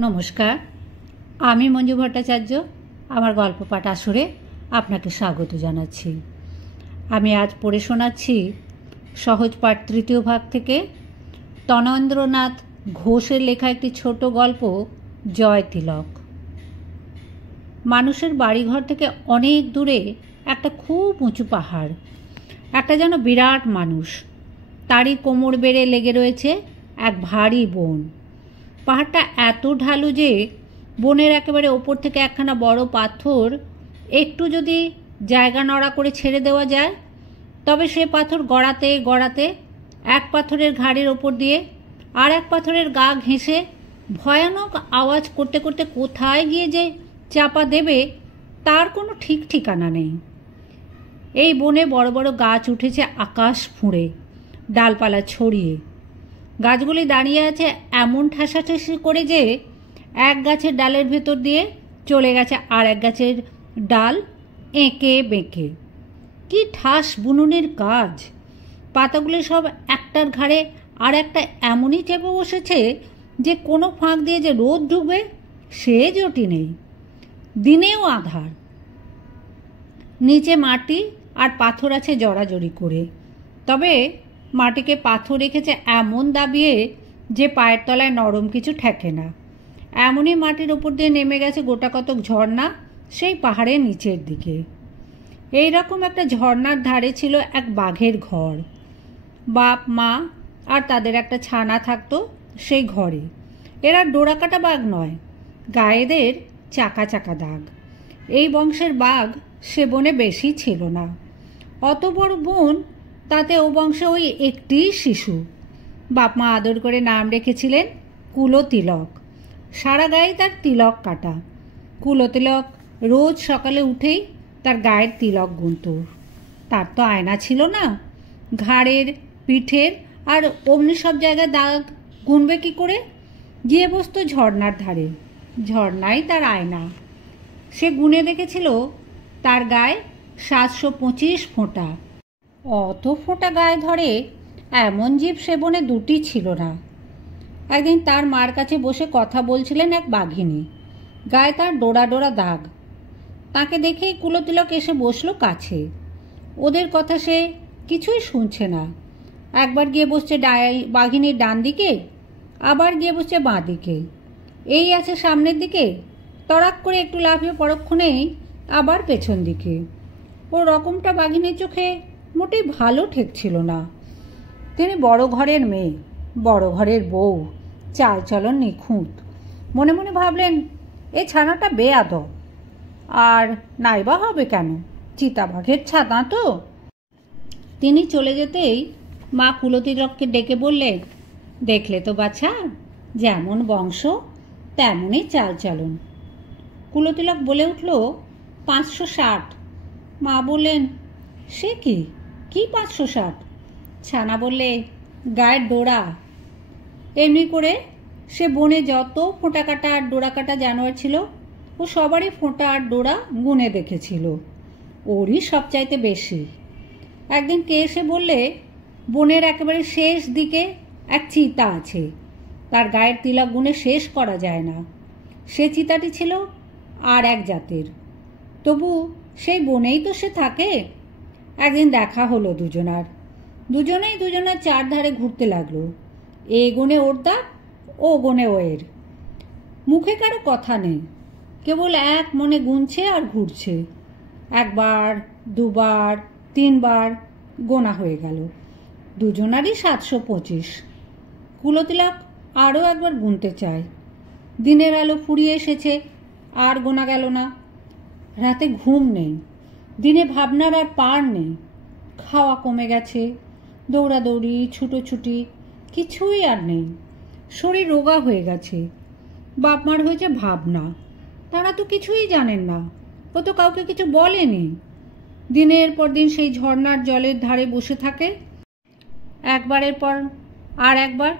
নমস্কার, আমি মঞ্জু ভট্টাচার্য। আমার গল্প পাঠ আসরে আপনাকে স্বাগত জানাচ্ছি। আমি আজ পড়ে শোনাচ্ছি সহজ পাঠ তৃতীয় ভাগ থেকে তনেন্দ্রনাথ ঘোষের লেখা একটি ছোট গল্প, জয় তিলক। মানুষের বাড়িঘর থেকে অনেক দূরে একটা খুব উঁচু পাহাড়, একটা যেন বিরাট মানুষ, তারই কোমর বেড়ে লেগে রয়েছে এক ভারী বন। পাহাড়টা এত ঢালু যে বনের একেবারে ওপর থেকে একখানা বড় পাথর একটু যদি জায়গা নড়া করে ছেড়ে দেওয়া যায়, তবে সে পাথর গড়াতে গড়াতে এক পাথরের ঘাড়ের ওপর দিয়ে আর এক পাথরের গা ঘেঁষে ভয়ানক আওয়াজ করতে করতে কোথায় গিয়ে যে চাপা দেবে তার কোনো ঠিক ঠিকানা নেই। এই বনে বড় বড় গাছ উঠেছে আকাশ ফুঁড়ে, ডালপালা ছড়িয়ে। গাছগুলি দাঁড়িয়ে আছে এমন ঠাসাঠাসি করে যে এক গাছের ডালের ভেতর দিয়ে চলে গেছে আর এক গাছের ডাল এঁকে বেঁকে। কি ঠাস বুননের কাজ! পাতাগুলি সব একটার ঘাড়ে আর একটা এমনই চেপে বসেছে যে কোনো ফাঁক দিয়ে যে রোদ ঢুকবে সে জটি নেই। দিনেও আঁধার। নিচে মাটি আর পাথর আছে জড়াজড়ি করে, তবে মাটিকে পাথর রেখেছে এমন দাবিয়ে যে পায়ের তলায় নরম কিছু ঠেকে না। এমনই মাটির ওপর দিয়ে নেমে গেছে গোটা কতক ঝর্ণা সেই পাহাড়ের নিচের দিকে। এই রকম একটা ঝর্ণার ধারে ছিল এক বাঘের ঘর। বাপ মা আর তাদের একটা ছানা থাকতো সেই ঘরে। এরা ডোরাকাটা বাঘ নয়, গায়েদের চাকা চাকা দাগ। এই বংশের বাঘ সে বনে বেশি ছিল না। অত বড় বন, তাতে ও বংশে ওই একটি শিশু। বাপ মা আদর করে নাম রেখেছিলেন কুলতিলক। সারা গায়ে তার তিলক কাটা। কুলতিলক রোজ সকালে উঠেই তার গায়ের তিলক গুনত। তার তো আয়না ছিল না, ঘাড়ের, পিঠের আর অমনি সব জায়গায় দাগ গুনবে কি করে? গিয়ে বসতো ঝর্ণার ধারে। ঝর্ণাই তার আয়না। সে গুনে দেখেছিল তার গায়ে 725 ফোঁটা। অত ফোঁটা গায়ে ধরে এমন জীব সে বনে দুটি ছিল না। একদিন তার মার কাছে বসে কথা বলছিলেন এক বাঘিনী। গায়ে তার ডোরা ডোরা দাগ। তাকে দেখেই কুলতিলক এসে বসলো কাছে। ওদের কথা সে কিছুই শুনছে না। একবার গিয়ে বসছে বাঘিনীর ডান দিকে, আবার গিয়ে বসছে বাঁ দিকে। এই আছে সামনের দিকে, তড়াক করে একটু লাফিয়ে পরক্ষণেই আবার পেছন দিকে। ও রকমটা বাঘিনীর চোখে মোটেই ভালো ঠেকছিল না। তিনি বড় ঘরের মেয়ে, বড় ঘরের বউ, চালচলন নিখুঁত। মনে মনে ভাবলেন, এ ছানাটা বেয়াদব। আর নাইবা হবে কেন, চিতাবাঘের ছানা তো। তিনি চলে যেতেই মা কুলতিলককে ডেকে বললেন, দেখলে তো বাছা, যেমন বংশ তেমনই চালচলন। কুলতিলক বলে উঠল, 560। মা বললেন, সে কি 560? ছানা বললে, গায়ের ডোরা। এমনি করে সে বনে যত ফোঁটা কাটা আর ডোরা কাটা জানোয়ার ছিল ও সবারই ফোঁটা আর ডোরা গুনে দেখেছিল। ওরই সবচাইতে বেশি। একদিন কে এসে বললে, বনের একেবারে শেষ দিকে এক চিতা আছে, তার গায়ের তিলক গুনে শেষ করা যায় না। সে চিতাটি ছিল আর এক জাতের, তবু সেই বনেই তো সে থাকে। একদিন দেখা হলো দুজনেই দুজনের চারধারে ঘুরতে লাগলো। এ গুণে ওর দাগ, ও গুণে ওয়ের। মুখে কারো কথা নেই, কেবল এক মনে গুনছে আর ঘুরছে। একবার, দুবার, 3বার গোনা হয়ে গেল। দুজনারই 725। কুলতিলক আরও একবার গুনতে চায়। দিনের আলো ফুরিয়ে এসেছে, আর গোনা গেল না। রাতে ঘুম নেই, দিনে ভাবনার আর পার নেই। খাওয়া কমে গেছে, দৌড়াদৌড়ি, ছুটোছুটি কিছুই আর নেই। শরীর রোগা হয়ে গেছে। বাপ মার হয়েছে ভাবনা। তারা তো কিছুই জানেন না, ও তো কাউকে কিছু বলেনি। দিনের পর দিন সেই ঝর্ণার জলের ধারে বসে থাকে, একবারের পর আর একবার,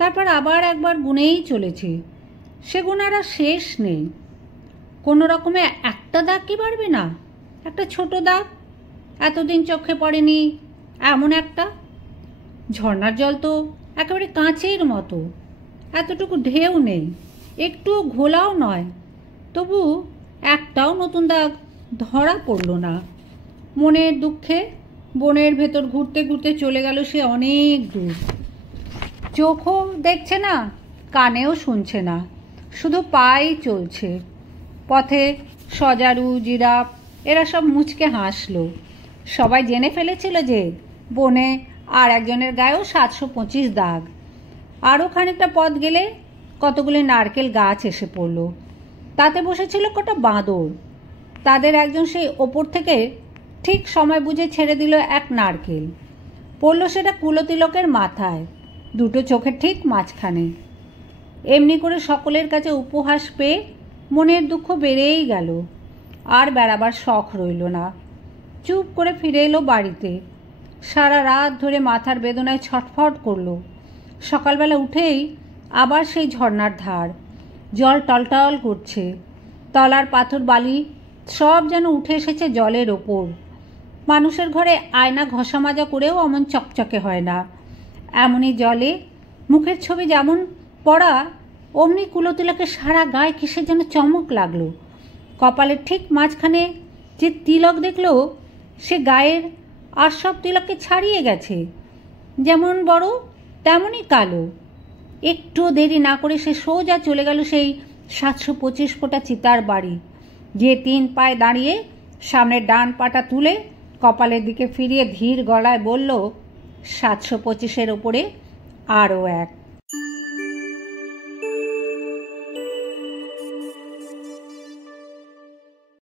তারপর আবার একবার গুনেই চলেছে। সে গুনার আর শেষ নেই। কোনো রকমে একটা দাগ কি বাড়বে না? একটা ছোট দাগ, এতদিন চোখে পড়েনি এমন একটা। ঝর্ণার জল তো একেবারে কাঁচের মতো, এতটুকু ঢেউ নেই। একটু ঘোলাও নয়, তবু একটাও নতুন দাগ ধরা পড়ল না। মনের দুঃখে বনের ভেতর ঘুরতে ঘুরতে চলে গেল সে অনেক দূর। চোখও দেখছে না, কানেও শুনছে না, শুধু পাই চলছে। পথে সজারু, জিরাফ এরা সব মুচকে হাসলো। সবাই জেনে ফেলেছিল যে বনে আর একজনের গায়েও 725 দাগ। আরও খানিকটা পথ গেলে কতগুলি নারকেল গাছ এসে পড়ল। তাতে বসেছিল কটা বাঁদর। তাদের একজন সেই ওপর থেকে ঠিক সময় বুঝে ছেড়ে দিল এক নারকেল। পড়ল সেটা কুলতিলকের মাথায়, দুটো চোখের ঠিক মাঝখানে। এমনি করে সকলের কাছে উপহাস পেয়ে মনের দুঃখ বেড়েই গেল। আর বেড়াবার শখ রইল না। চুপ করে ফিরে এলো বাড়িতে। সারা রাত ধরে মাথার বেদনায় ছটফট করল। সকালবেলা উঠেই আবার সেই ঝর্ণার ধার, জল টলটল করছে। তলার পাথর বালি সব যেন উঠে এসেছে জলের ওপর। মানুষের ঘরে আয়না ঘষা মাজা করেও অমন চকচকে হয় না। এমনই জলে মুখের ছবি যেমন পড়া, অমনি কুলতিলকের সারা গায়ে কিসের যেন চমক লাগলো। কপালের ঠিক মাঝখানে যে তিলক দেখলো, সে গায়ের আর সব তিলককে ছাড়িয়ে গেছে। যেমন বড় তেমনই কালো। একটু দেরি না করে সে সোজা চলে গেল সেই 725 ফোঁটা চিতার বাড়ি। যে 3 পায়ে দাঁড়িয়ে সামনের ডান পাটা তুলে কপালের দিকে ফিরিয়ে ধীর গলায় বলল, 725-এর ওপরে আরও এক।